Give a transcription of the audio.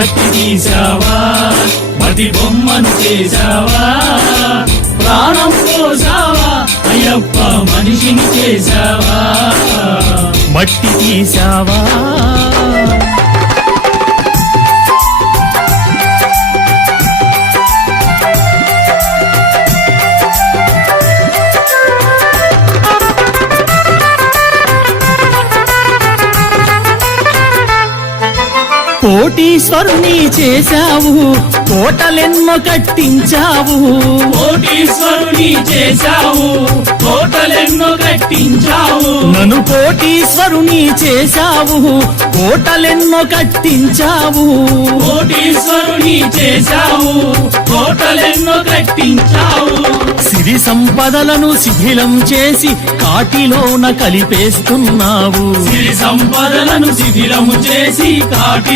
మట్టి తీసావా మట్టి బొమ్మను చేసావా ప్రాణం పోసావా అయ్యప్ప మనిషిని చేసావా మట్టి తీసావా కోటీశ్వరుని చేశావు కోటలెన్నో కట్టించావు కోటీశ్వరుని చేశావు కోటలెన్నో కట్టించావు నన్ను కోటీశ్వరుని చేశావు కోటలెన్నో కట్టించావు కోటీశ్వరుని చేశావు కోటలెన్నో కట్టించావు సిరి సంపదలను శిథిలం చేసి కాటిలోన కలిపేస్తున్నావు సిరి సంపదలను శిథిలము చేసి కాటి